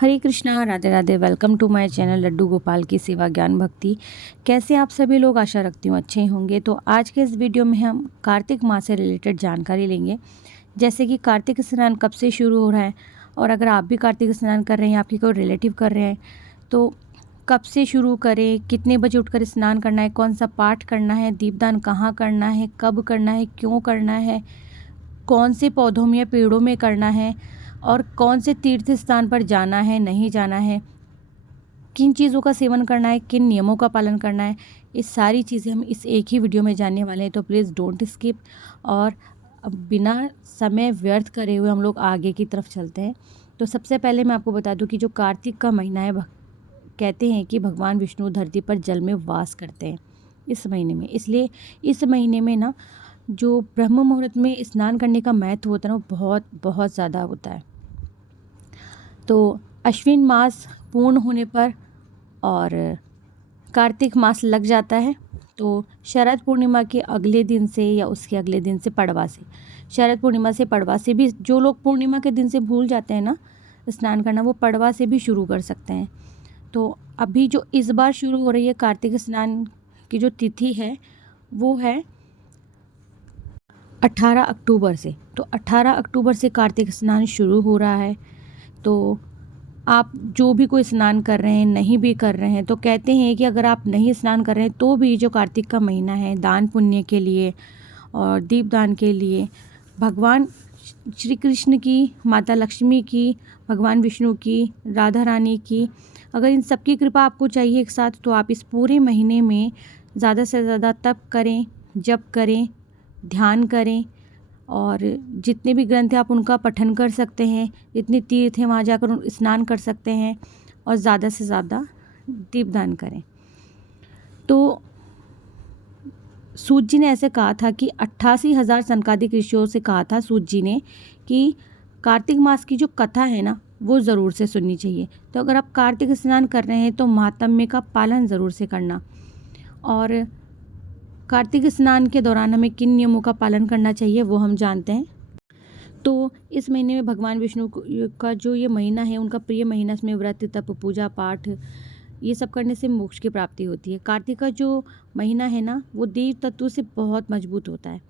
Hare Krishna, Radhe Radhe. Welcome to my channel Laddu Gopal की सेवा ज्ञान भक्ति। कैसे आप सभी लोग, आशा रखती हूँ अच्छे ही होंगे। तो आज के इस वीडियो में हम कार्तिक मास से रिलेटेड जानकारी लेंगे, जैसे कि कार्तिक स्नान कब से शुरू हो रहा है, और अगर आप भी कार्तिक स्नान कर रहे हैं, आपके कोई रिलेटिव कर रहे हैं, तो कब से शुरू करें, कितने बजे उठकर स्नान करना है, कौन सा पाठ करना है, दीपदान कहाँ करना है, कब करना है, क्यों करना है, कौन से पौधों में या पेड़ों में करना है, और कौन से तीर्थ स्थान पर जाना है, नहीं जाना है, किन चीज़ों का सेवन करना है, किन नियमों का पालन करना है, ये सारी चीज़ें हम इस एक ही वीडियो में जानने वाले हैं। तो प्लीज़ डोंट स्किप, और अब बिना समय व्यर्थ करे हुए हम लोग आगे की तरफ चलते हैं। तो सबसे पहले मैं आपको बता दूं कि जो कार्तिक का महीना है, कहते हैं कि भगवान विष्णु धरती पर जल में वास करते हैं इस महीने में। इसलिए इस महीने में ना, जो ब्रह्म मुहूर्त में स्नान करने का महत्व होता है ना, वो बहुत बहुत ज़्यादा होता है। तो अश्विन मास पूर्ण होने पर और कार्तिक मास लग जाता है, तो शरद पूर्णिमा के अगले दिन से या उसके अगले दिन से पड़वा से, शरद पूर्णिमा से पड़वा से भी, जो लोग पूर्णिमा के दिन से भूल जाते हैं ना स्नान करना, वो पड़वा से भी शुरू कर सकते हैं। तो अभी जो इस बार शुरू हो रही है कार्तिक स्नान की जो तिथि है, वो है 18 अक्टूबर से। तो 18 अक्टूबर से कार्तिक स्नान शुरू हो रहा है। तो आप जो भी कोई स्नान कर रहे हैं, नहीं भी कर रहे हैं, तो कहते हैं कि अगर आप नहीं स्नान कर रहे हैं तो भी जो कार्तिक का महीना है, दान पुण्य के लिए और दीपदान के लिए, भगवान श्री कृष्ण की, माता लक्ष्मी की, भगवान विष्णु की, राधा रानी की, अगर इन सब की कृपा आपको चाहिए एक साथ, तो आप इस पूरे महीने में ज़्यादा से ज़्यादा तप करें, जप करें, ध्यान करें, और जितने भी ग्रंथ हैं आप उनका पठन कर सकते हैं, जितने तीर्थ हैं वहाँ जाकर स्नान कर सकते हैं, और ज़्यादा से ज़्यादा दीपदान करें। तो सूत जी ने ऐसे कहा था कि 88,000 सनकादिक ऋषियों से कहा था सूत जी ने कि कार्तिक मास की जो कथा है ना, वो ज़रूर से सुननी चाहिए। तो अगर आप कार्तिक स्नान कर रहे हैं तो मातम्य का पालन ज़रूर से करना। और कार्तिक स्नान के दौरान हमें किन नियमों का पालन करना चाहिए वो हम जानते हैं। तो इस महीने में भगवान विष्णु का जो ये महीना है, उनका प्रिय महीना, इसमें व्रत, तप, पूजा पाठ, ये सब करने से मोक्ष की प्राप्ति होती है। कार्तिक का जो महीना है ना, वो देव तत्व से बहुत मजबूत होता है,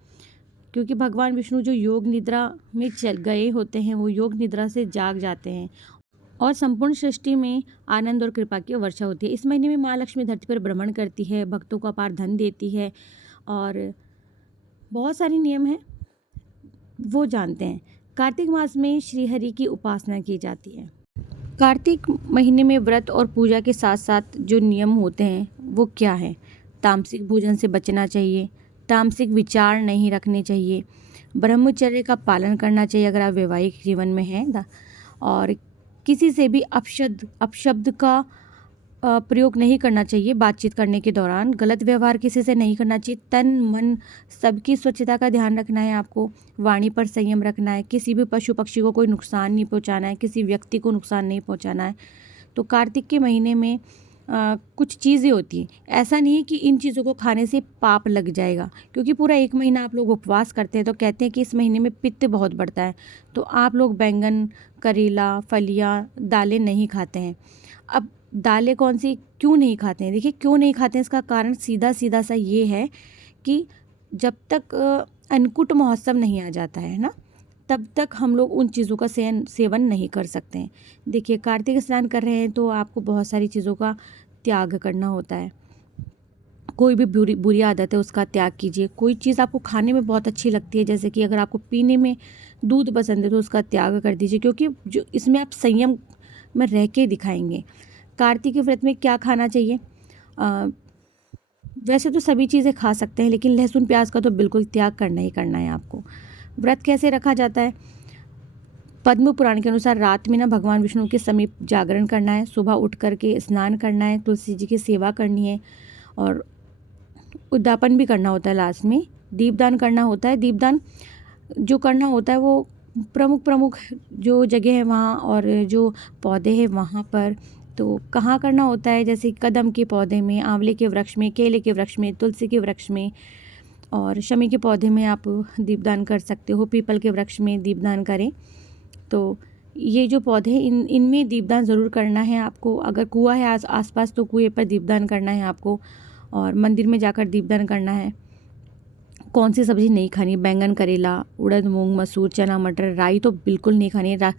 क्योंकि भगवान विष्णु जो योग निद्रा में चल गए होते हैं, वो योग निद्रा से जाग जाते हैं, और संपूर्ण सृष्टि में आनंद और कृपा की वर्षा होती है। इस महीने में माँ लक्ष्मी धरती पर भ्रमण करती है, भक्तों को अपार धन देती है, और बहुत सारे नियम हैं, वो जानते हैं। कार्तिक मास में श्रीहरि की उपासना की जाती है। कार्तिक महीने में व्रत और पूजा के साथ साथ जो नियम होते हैं वो क्या है? तामसिक भोजन से बचना चाहिए, तामसिक विचार नहीं रखने चाहिए, ब्रह्मचर्य का पालन करना चाहिए अगर आप वैवाहिक जीवन में हैं, और किसी से भी अपशब्द का प्रयोग नहीं करना चाहिए बातचीत करने के दौरान, गलत व्यवहार किसी से नहीं करना चाहिए, तन मन सबकी स्वच्छता का ध्यान रखना है आपको, वाणी पर संयम रखना है, किसी भी पशु पक्षी को कोई नुकसान नहीं पहुंचाना है, किसी व्यक्ति को नुकसान नहीं पहुंचाना है। तो कार्तिक के महीने में कुछ चीज़ें होती हैं, ऐसा नहीं है कि इन चीज़ों को खाने से पाप लग जाएगा, क्योंकि पूरा एक महीना आप लोग उपवास करते हैं, तो कहते हैं कि इस महीने में पित्त बहुत बढ़ता है, तो आप लोग बैंगन, करेला, फलियाँ, दालें नहीं खाते हैं। अब दालें कौन सी क्यों नहीं खाते हैं? देखिए, क्यों नहीं खाते हैं इसका कारण सीधा सीधा सा ये है कि जब तक अन्नकूट महोत्सव नहीं आ जाता है ना, तब तक हम लोग उन चीज़ों का सेवन नहीं कर सकते हैं। देखिए, कार्तिक स्नान कर रहे हैं तो आपको बहुत सारी चीज़ों का त्याग करना होता है। कोई भी बुरी बुरी आदत है उसका त्याग कीजिए। कोई चीज़ आपको खाने में बहुत अच्छी लगती है, जैसे कि अगर आपको पीने में दूध पसंद है तो उसका त्याग कर दीजिए, क्योंकि जो इसमें आप संयम में रह के दिखाएंगे। कार्तिक के व्रत में क्या खाना चाहिए? वैसे तो सभी चीज़ें खा सकते हैं, लेकिन लहसुन प्याज का तो बिल्कुल त्याग करना ही करना है आपको। व्रत कैसे रखा जाता है? पद्म पुराण के अनुसार रात में ना भगवान विष्णु के समीप जागरण करना है, सुबह उठ करके स्नान करना है, तुलसी जी की सेवा करनी है, और उद्यापन भी करना होता है। लास्ट में दीपदान करना होता है। दीपदान जो करना होता है वो प्रमुख प्रमुख जो जगह है वहाँ, और जो पौधे हैं वहाँ पर। तो कहाँ करना होता है? जैसे कदम के पौधे में, आंवले के वृक्ष में, केले के वृक्ष में, तुलसी के वृक्ष में, और शमी के पौधे में आप दीपदान कर सकते हो, पीपल के वृक्ष में दीपदान करें। तो ये जो पौधे इनमें दीपदान ज़रूर करना है आपको। अगर कुआँ है आसपास तो कुएँ पर दीपदान करना है आपको, और मंदिर में जाकर दीपदान करना है। कौन सी सब्ज़ी नहीं खानी? बैंगन, करेला, उड़द, मूंग, मसूर, चना, मटर, राई तो बिल्कुल नहीं खानी है।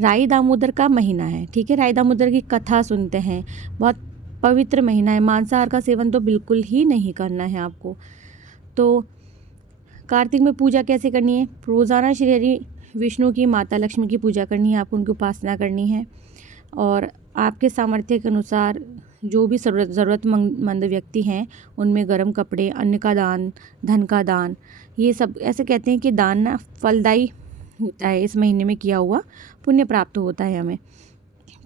राई दामोदर का महीना है, ठीक है। राई दामोदर की कथा सुनते हैं, बहुत पवित्र महीना है। मांसाहार का सेवन तो बिल्कुल ही नहीं करना है आपको। तो कार्तिक में पूजा कैसे करनी है? रोज़ाना श्री हरि विष्णु की, माता लक्ष्मी की पूजा करनी है आपको, उनकी उपासना करनी है। और आपके सामर्थ्य के अनुसार जो भी ज़रूरतमंद व्यक्ति हैं उनमें गर्म कपड़े, अन्न का दान, धन का दान, ये सब ऐसे कहते हैं कि दान ना फलदायी होता है। इस महीने में किया हुआ पुण्य प्राप्त होता है हमें।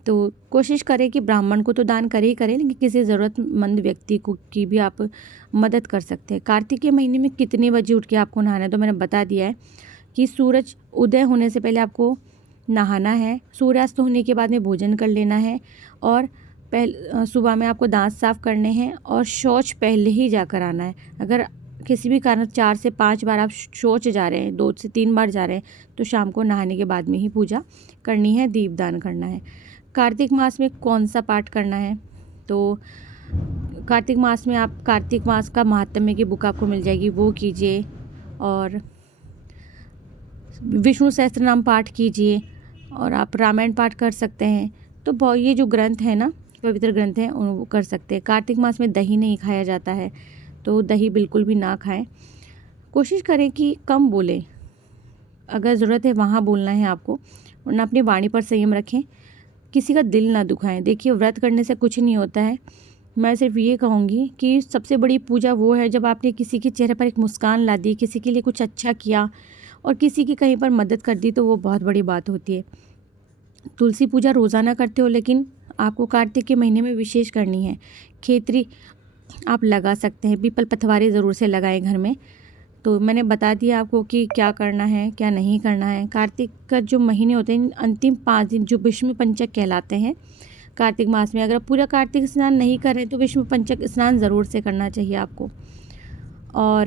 तो कोशिश करें कि ब्राह्मण को तो दान करे ही करें, लेकिन किसी ज़रूरतमंद व्यक्ति को की भी आप मदद कर सकते हैं। कार्तिक के महीने में कितने बजे उठ के आपको नहाना है? तो मैंने बता दिया है कि सूरज उदय होने से पहले आपको नहाना है, सूर्यास्त होने के बाद में भोजन कर लेना है, और सुबह में आपको दांत साफ़ करने हैं, और शौच पहले ही जाकर आना है। अगर किसी भी कारण 4 से 5 बार आप शौच जा रहे हैं, 2 से 3 बार जा रहे हैं, तो शाम को नहाने के बाद में ही पूजा करनी है, दीपदान करना है। कार्तिक मास में कौन सा पाठ करना है? तो कार्तिक मास में आप कार्तिक मास का महात्म्य की बुक आपको मिल जाएगी, वो कीजिए। और विष्णु सहस्त्र नाम पाठ कीजिए, और आप रामायण पाठ कर सकते हैं। तो ये जो ग्रंथ है ना, पवित्र ग्रंथ हैं, वो कर सकते हैं। कार्तिक मास में दही नहीं खाया जाता है, तो दही बिल्कुल भी ना खाएं। कोशिश करें कि कम बोलें, अगर ज़रूरत है वहाँ बोलना है आपको, वरना अपनी वाणी पर संयम रखें, किसी का दिल ना दुखाएं। देखिए, व्रत करने से कुछ नहीं होता है। मैं सिर्फ ये कहूँगी कि सबसे बड़ी पूजा वो है जब आपने किसी के चेहरे पर एक मुस्कान ला दी, किसी के लिए कुछ अच्छा किया, और किसी की कहीं पर मदद कर दी, तो वो बहुत बड़ी बात होती है। तुलसी पूजा रोज़ाना करते हो, लेकिन आपको कार्तिक के महीने में विशेष करनी है। खेतरी आप लगा सकते हैं, पीपल पथवारे ज़रूर से लगाएं घर में। तो मैंने बता दिया आपको कि क्या करना है, क्या नहीं करना है। कार्तिक का जो महीने होते हैं, अंतिम 5 दिन जो विष्णु पंचक कहलाते हैं कार्तिक मास में, अगर पूरा कार्तिक स्नान नहीं कर रहे तो विष्णु पंचक स्नान ज़रूर से करना चाहिए आपको। और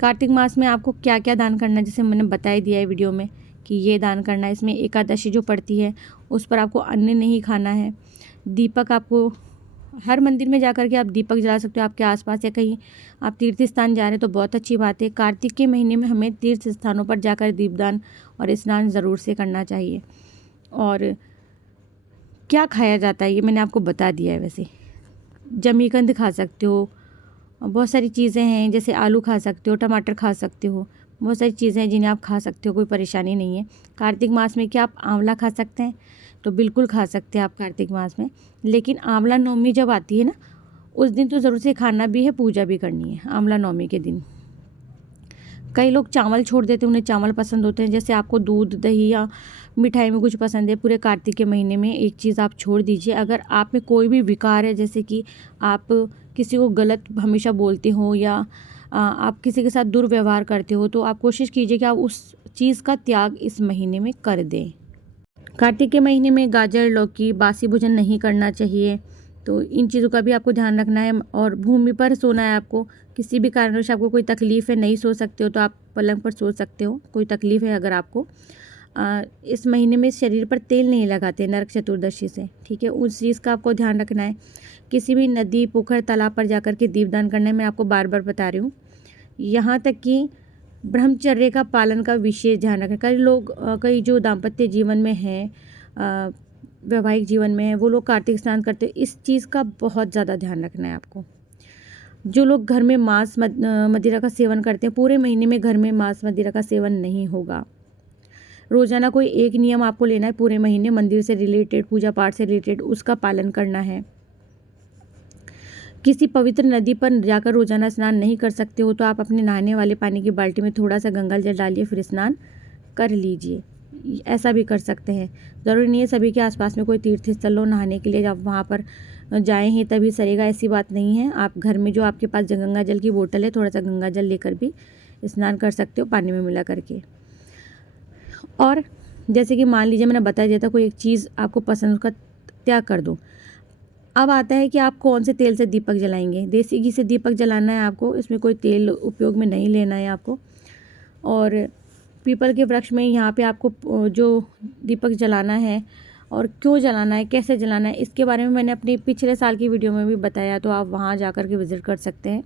कार्तिक मास में आपको क्या क्या दान करना है, जैसे मैंने बता ही दिया है वीडियो में कि ये दान करना है। इसमें एकादशी जो पड़ती है उस पर आपको अन्न नहीं खाना है। दीपक आपको हर मंदिर में जाकर के आप दीपक जला सकते हो, आपके आसपास, या कहीं आप तीर्थ स्थान जा रहे हैं तो बहुत अच्छी बात है। कार्तिक के महीने में हमें तीर्थ स्थानों पर जाकर दीपदान और स्नान ज़रूर से करना चाहिए। और क्या खाया जाता है ये मैंने आपको बता दिया है। वैसे जमीकंद खा सकते हो, बहुत सारी चीज़ें हैं, जैसे आलू खा सकते हो, टमाटर खा सकते हो, बहुत सारी चीज़ें हैं जिन्हें आप खा सकते हो, कोई परेशानी नहीं है। कार्तिक मास में क्या आप आंवला खा सकते हैं? तो बिल्कुल खा सकते हैं आप कार्तिक मास में। लेकिन आंवला नवमी जब आती है ना, उस दिन तो ज़रूर से खाना भी है, पूजा भी करनी है आंवला नवमी के दिन। कई लोग चावल छोड़ देते हैं, उन्हें चावल पसंद होते हैं। जैसे आपको दूध, दही या मिठाई में कुछ पसंद है, पूरे कार्तिक के महीने में एक चीज़ आप छोड़ दीजिए। अगर आप में कोई भी विकार है, जैसे कि आप किसी को गलत हमेशा बोलते हो, या आप किसी के साथ दुर्व्यवहार करते हो, तो आप कोशिश कीजिए कि आप उस चीज़ का त्याग इस महीने में कर दें। कार्तिक के महीने में गाजर, लौकी, बासी भोजन नहीं करना चाहिए। तो इन चीज़ों का भी आपको ध्यान रखना है। और भूमि पर सोना है आपको। किसी भी कारणवश आपको कोई तकलीफ़ है, नहीं सो सकते हो, तो आप पलंग पर सो सकते हो। कोई तकलीफ़ है अगर आपको, इस महीने में शरीर पर तेल नहीं लगाते नरक चतुर्दशी से, ठीक है। उस चीज़ का आपको ध्यान रखना है। किसी भी नदी, पोखर, तालाब पर जाकर के दीपदान करना है, मैं आपको बार बार बता रही हूँ। यहाँ तक कि ब्रह्मचर्य का पालन का विशेष ध्यान रखें। कई लोग, कई जो दाम्पत्य जीवन में हैं, वैवाहिक जीवन में है, वो लोग कार्तिक स्नान करते हैं। इस चीज़ का बहुत ज़्यादा ध्यान रखना है आपको। जो लोग घर में मांस मदिरा का सेवन करते हैं, पूरे महीने में घर में मांस मदिरा का सेवन नहीं होगा। रोज़ाना कोई एक नियम आपको लेना है पूरे महीने, मंदिर से रिलेटेड, पूजा पाठ से रिलेटेड, उसका पालन करना है। किसी पवित्र नदी पर जाकर रोज़ाना स्नान नहीं कर सकते हो, तो आप अपने नहाने वाले पानी की बाल्टी में थोड़ा सा गंगा जल डालिए, फिर स्नान कर लीजिए। ऐसा भी कर सकते हैं। ज़रूरी नहीं है सभी के आसपास में कोई तीर्थ स्थल हो नहाने के लिए, जब वहाँ पर जाएँ ही तभी सरेगा, ऐसी बात नहीं है। आप घर में जो आपके पास गंगा जल की बोतल है, थोड़ा सा गंगा जल लेकर भी स्नान कर सकते हो, पानी में मिला करके। और जैसे कि मान लीजिए मैंने बता दिया था, कोई एक चीज़ आपको पसंद, उसका त्याग कर दो। अब आता है कि आप कौन से तेल से दीपक जलाएंगे। देसी घी से दीपक जलाना है आपको, इसमें कोई तेल उपयोग में नहीं लेना है आपको। और पीपल के वृक्ष में यहाँ पे आपको जो दीपक जलाना है और क्यों जलाना है, कैसे जलाना है, इसके बारे में मैंने अपनी पिछले साल की वीडियो में भी बताया, तो आप वहाँ जा कर के विज़िट कर सकते हैं।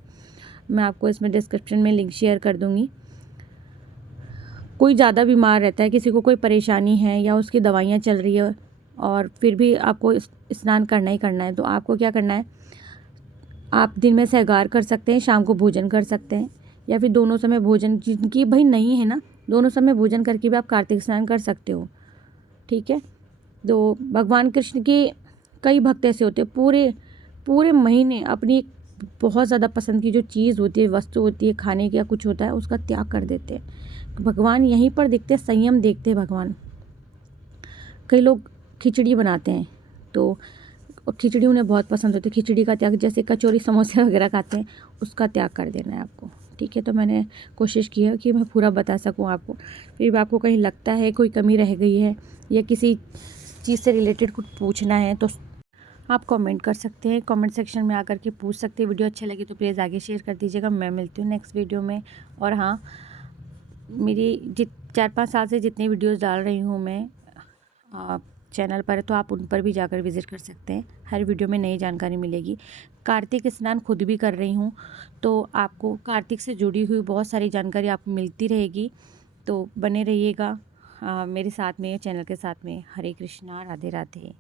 मैं आपको इसमें डिस्क्रिप्शन में लिंक शेयर कर दूँगी। कोई ज़्यादा बीमार रहता है, किसी को कोई परेशानी है या उसकी दवाइयाँ चल रही है और फिर भी आपको स्नान करना ही करना है, तो आपको क्या करना है, आप दिन में सहगार कर सकते हैं, शाम को भोजन कर सकते हैं, या फिर दोनों समय भोजन, जिनकी भाई नहीं है ना, दोनों समय भोजन करके भी आप कार्तिक स्नान कर सकते हो। ठीक है। तो भगवान कृष्ण के कई भक्त ऐसे होते हैं, पूरे पूरे महीने अपनी एक बहुत ज़्यादा पसंद की जो चीज़ होती है, वस्तु होती है, खाने का कुछ होता है, उसका त्याग कर देते हैं। भगवान यहीं पर देखते हैं, संयम देखते हैं भगवान। कई लोग खिचड़ी बनाते हैं, तो खिचड़ी उन्हें बहुत पसंद होती है, खिचड़ी का त्याग, जैसे कचौरी समोसे वगैरह खाते हैं, उसका त्याग कर देना है आपको। ठीक है। तो मैंने कोशिश की है कि मैं पूरा बता सकूं आपको। फिर भी आपको कहीं लगता है कोई कमी रह गई है या किसी चीज़ से रिलेटेड कुछ पूछना है, तो आप कमेंट कर सकते हैं, कमेंट सेक्शन में आकर के पूछ सकते हैं। वीडियो अच्छी लगी तो प्लीज़ आगे शेयर कर दीजिएगा। मैं मिलती हूँ नेक्स्ट वीडियो में। और हाँ, मेरी 4-5 साल से जितनी वीडियोस डाल रही हूँ मैं चैनल पर, तो आप उन पर भी जाकर विज़िट कर सकते हैं। हर वीडियो में नई जानकारी मिलेगी। कार्तिक स्नान खुद भी कर रही हूँ, तो आपको कार्तिक से जुड़ी हुई बहुत सारी जानकारी आपको मिलती रहेगी। तो बने रहिएगा मेरे साथ में, चैनल के साथ में। हरे कृष्णा, राधे राधे।